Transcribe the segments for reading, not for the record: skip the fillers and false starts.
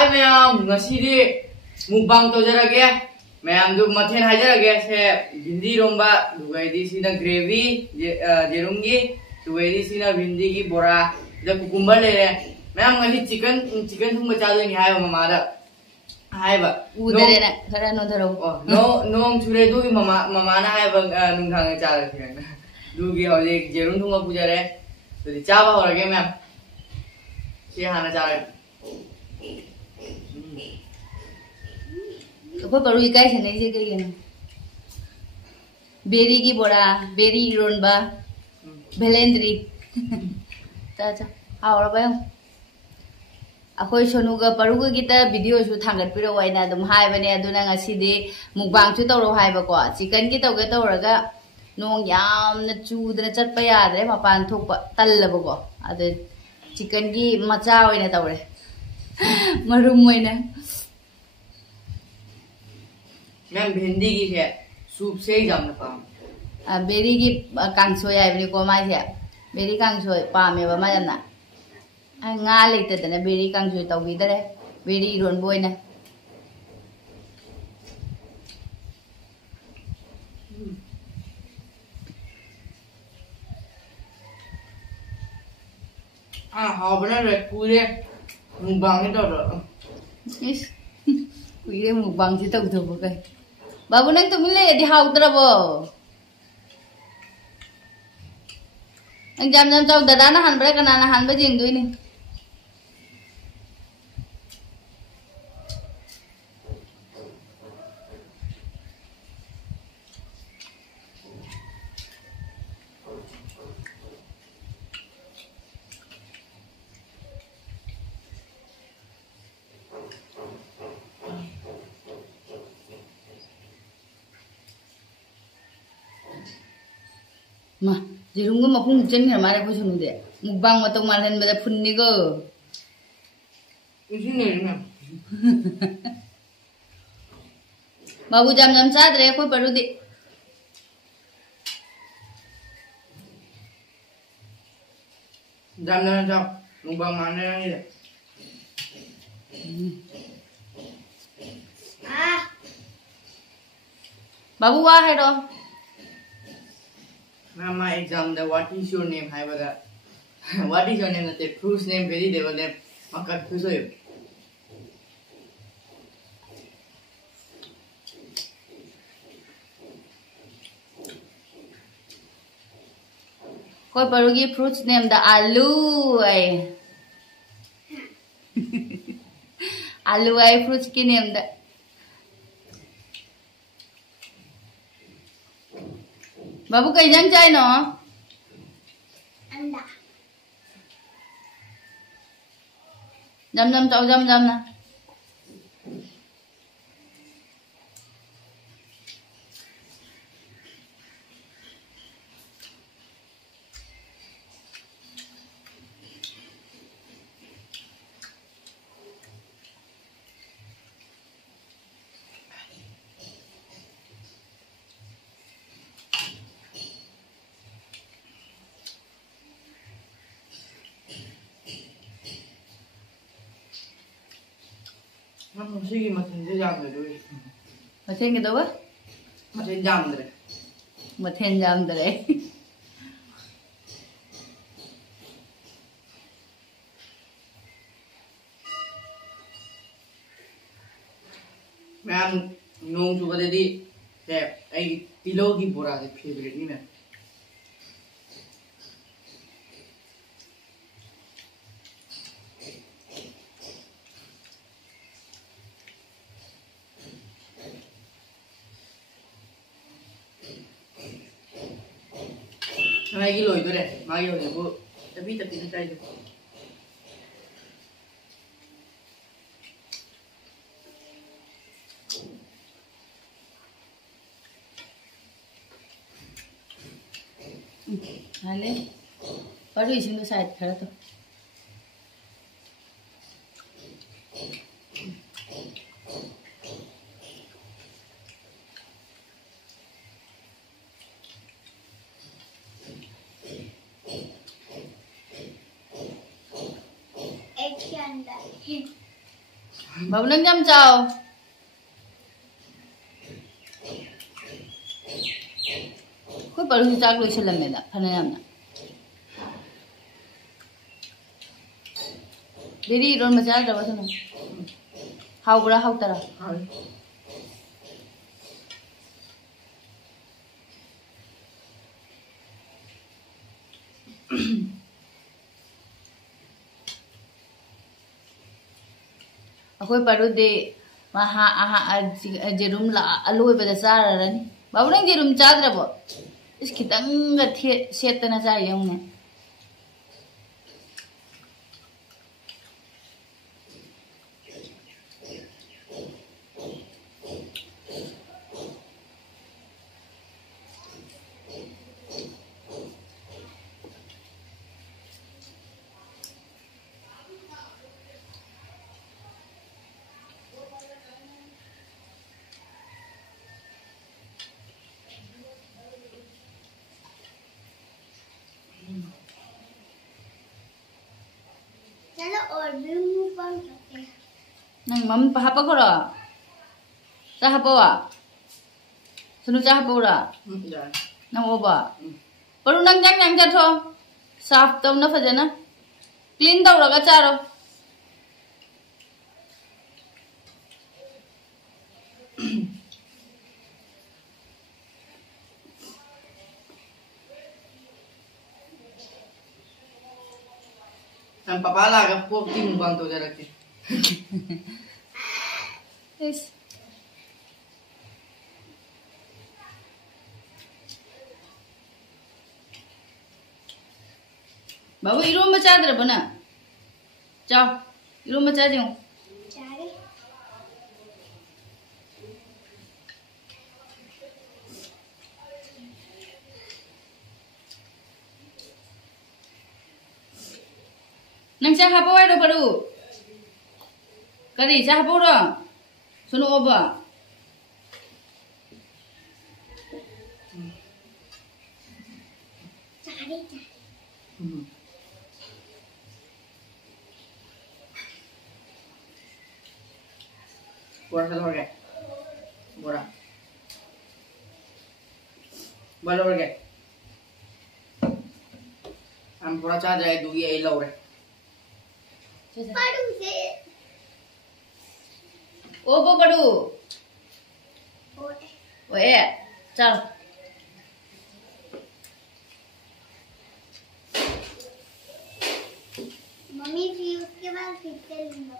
Hi ma'am ngasidi mukbang tawjarage ma'am दु मथेन हाजरगे से भिंडी रोंबा दुगाइदी सिना ग्रेवी जेरुंगी दुगाइदी सिना भिंडी की बोरा द कुकुम्बर ले मैम ngasi चिकन थुंबा चादोनी हाय ममादा हाय बा उदरे ना खरा नो धरो नोंग छुरे दुगी ममाना हाय बा नुंथांग चादे दुगी हौजे जेरुं थुंबा पुजारे तो चाबा होरगे मैम से हाना चारे तो बड़ू इकाई से नहीं से कही ना बेरी की बोरा बेरी रोनबा भेलेंद्री चाचा हाउर बायम अखोई सोनुगा परुगा गिता वीडियो सु थांगत पिरो वाइना दम हाय बने अदुना ngasidi mukbang chu tawro hai ba ko chicken gi tawge tawraga nong yamna chudna chatpa yadre mapan thokpa tallaba ko ade chicken gi macha oina tawre marum oina ma'am भिंडी की है soup से ही जामना palm berry की कांगसोय आइबनी को माइसे berry कांगसोय पामे बा माजना nga leite dana berry कांगसोय तवबी दरे berry रोन बोयना हां बना रे पूरे मुंबांग तो इस पूरे मुंबांग से तब तो बका बाबू नंग तुम ले यदि हाउद्रबो अंग जाम चाउ दादा ना हानबरे कना ना हानबे जिंगदुइनी मा जिरुंगो मपुंग जन घर मारे को सुनु दे मुकबांग मतों मारन बदा फुन्नी गो इसी नहीं ना बाबू जाम जाम चादरे कोई पड़ू दे जाम जाम जाम मुकबांग मारने नहीं दे बाबू वाह है रो Ma'am, my exam, what is your name? Hi, brother. What is your name? The fruit's name, vegetable name. Makar kusoyo. कोई पड़ोगी fruits name द आलू आई आलू आई fruits की name द बाबू कई जंग चाय नो अंडा जम जम चाव जम जम ना Ma'am, sige, matin jam dre. मथेन के दो बा Matin jam dre. मथेन जाम दरे Ma'am, nung chuba de di, se ay tilo ki bora de favorite ni ma'am. Magi loy dore, magi loy bu, tapi na tayo. हाले पड़ू इसी तो शायद खड़ा तो एक के अंदर Babu nang jam chao. Koi paru chak loi selam me da phana yam na. Didi iron ma cha da ba sunu. Hau bra hau tara. Akoi paru de maha jerum la aloi ba da sararani. Babu nang jerum chadra bo. Is kitang ga set na sa yung ne. चलो और भी मुंबंग करते हैं Nang mam pa hapa ko ra. Sa hapa wa. Sunu sa hapa ra. Nang oba. Paru nang jang ja tho. Saaf taw na fajana. Clean taw ra ga charo. Ang papala ka po ti mukbang to jara ke. Yes. Babu irom baca dera bana. Ciao. Irom baca diyo. चारे Nang sa hapo ay do paru. Kari sa hapo ra. Sunu oba. चारे Bora sa lor ke. Bora. Bora lor ke. Am bora cha jai dugi ai lor re. पढ़ू से Obo paru. और Oe. Chal. Mummy फिर उसके बाद फिर से लूंगा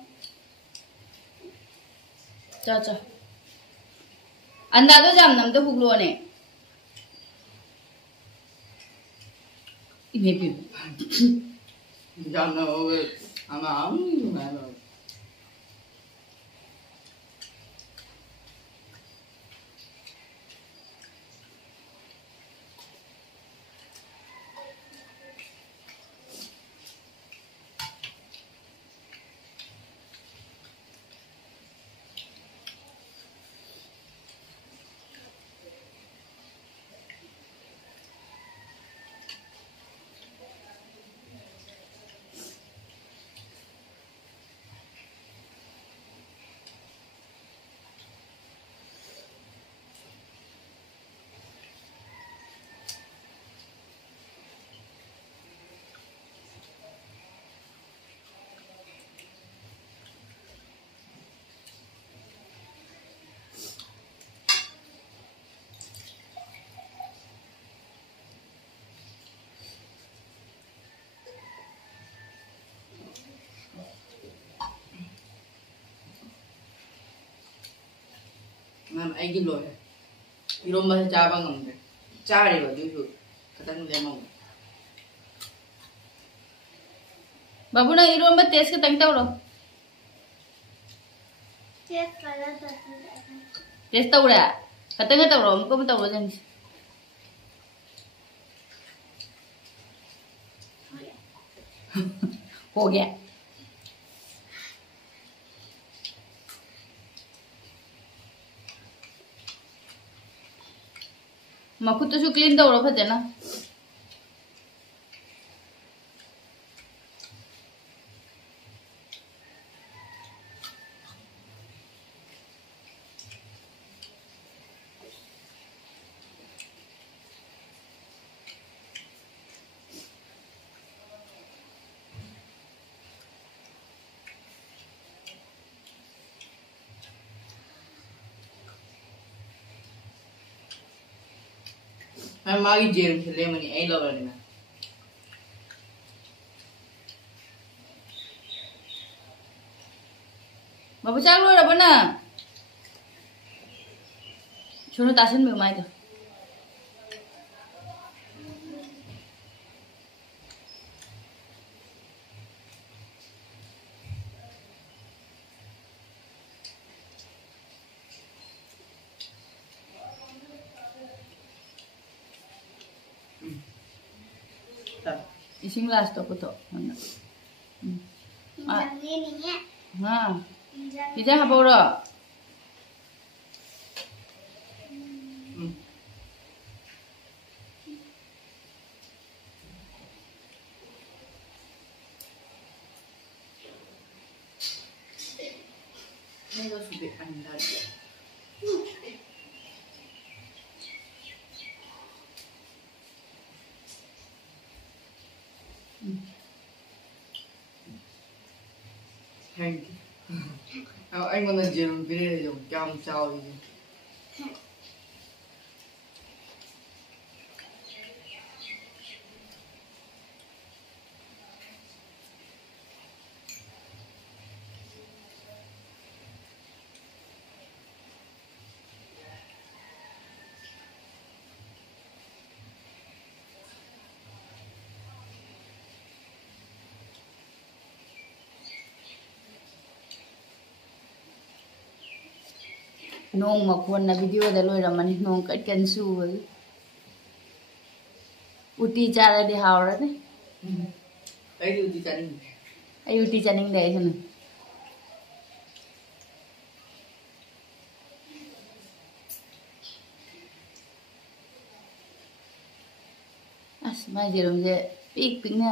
Chal chal. Anda to jam nam to huglo ne. Ini pi. Jangan over. Ama am. Nam ai gim loi. Irom ba cha ba ngam de. Cha re ba du su. Katang le mong. Babu na irom ba tes ka tang taw ro. Check करा सकते हैं Tes taw ra. Katang taw ro ko taw ro jang. Ho gaya. Makut to su clean taw ro phate na. मैं मागी जेरुम से ले money ऐ लगा लेना बाबू चाक लो रहा बना छोड़ो ताशन में माय तो इसी ग्लास तो कुछ ये नहीं है हाँ इधर हाँ बोलो नहीं तो सुबह अंडा दिया Thank you. Anh còn là जेरुम भी ले जो क्या हम चाव ये nong makon na video da loi ramani nong kat kan su uti chara di hawra ne ai đi đi chani ai uti chaning dai san as mai jerum je pik pik na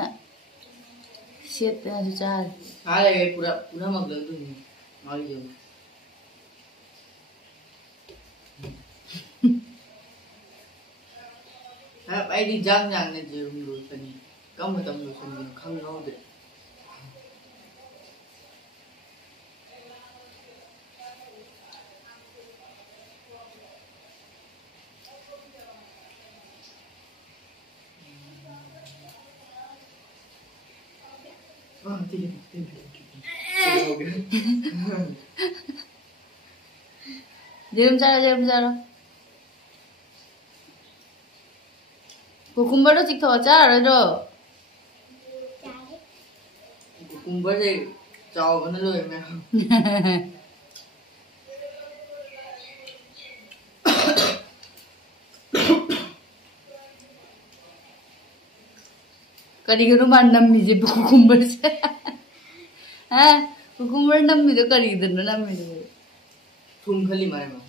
set na su char हाँ ले पूरा पूरा मगल तो नहीं मारी जो हाँ ai đi giang giang ने जेरुम लोग सनी कम तम लोग सनी खंग ना हो दे ठीक है हो गया jerum chara cucumber do chik tho chara do cucumber से चाव बना लो मैं kari gano man nammi je cucumber se ha cucumber nammi do kari gano nammi do थूम खली मारे माँ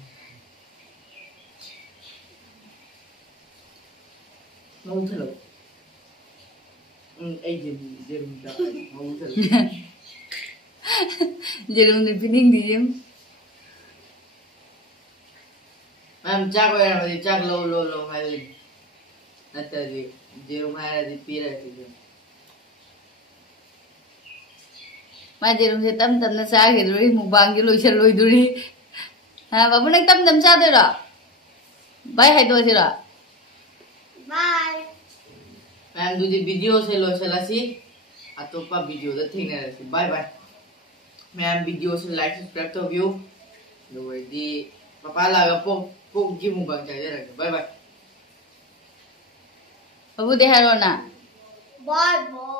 mau thở ai जेरुम क्या mau thở jerum ni pining di jem ma'am चाक वगैरह वाली चाक लो लो लो हाई नत्ता जी जेरुम हाई जी पी रहे थे ma jerum se tam tam na sa ge duri mukbang ge loi chal loi duri ha babu nang tam tam sa de ra bye hai do se ra bye ma'am दूसरी वीडियो से लो चला सी अतोपा video तो ठीक नहीं रहती bye bye ma'am video से like subscribe तो व्यू दो दी पापा लगा पो पो की मुंबई चाहिए रखे bye bye babu de haro na bye bye